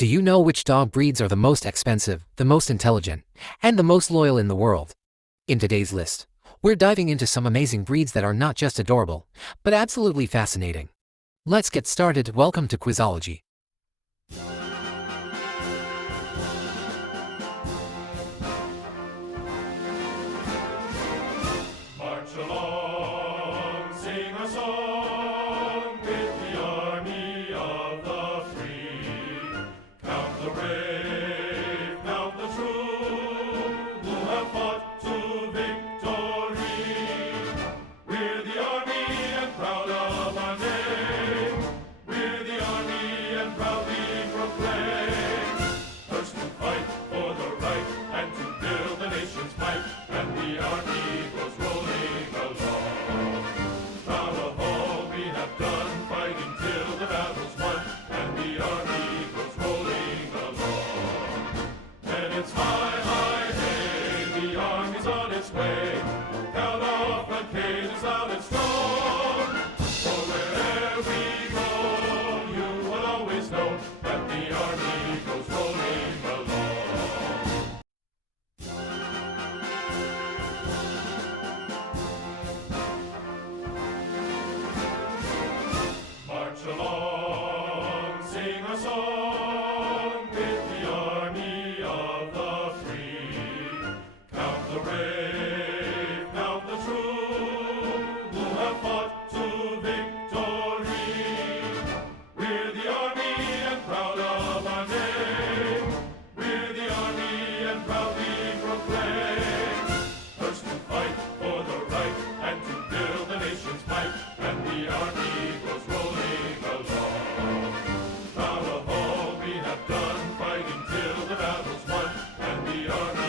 Do you know which dog breeds are the most expensive, the most intelligent, and the most loyal in the world? In today's list, we're diving into some amazing breeds that are not just adorable, but absolutely fascinating. Let's get started. Welcome to Quizology. March along, sing a song with the army of the free. Count the brave, count the true, who have fought to victory. We're the army and proud of our name. We're the army and proudly proclaim. First to fight for the right and to build the nation's might, and the army goes rolling along. Proud of all we have done, fighting till the battle's won, and the army goes rolling along. And it's high, high, hey, the army's on its way. Count off the cages loud and strong. For wherever we go, you will always know that the army goes rolling along. March along, sing a song with the army of the free. Count the brave, count the true, who have fought to victory. We're the army and proud of our name. We're the army and proudly proclaim. First to fight for the right and to build the nation's might, and the army goes rolling along. Proud of all we have done, fighting till the battle's won, and the army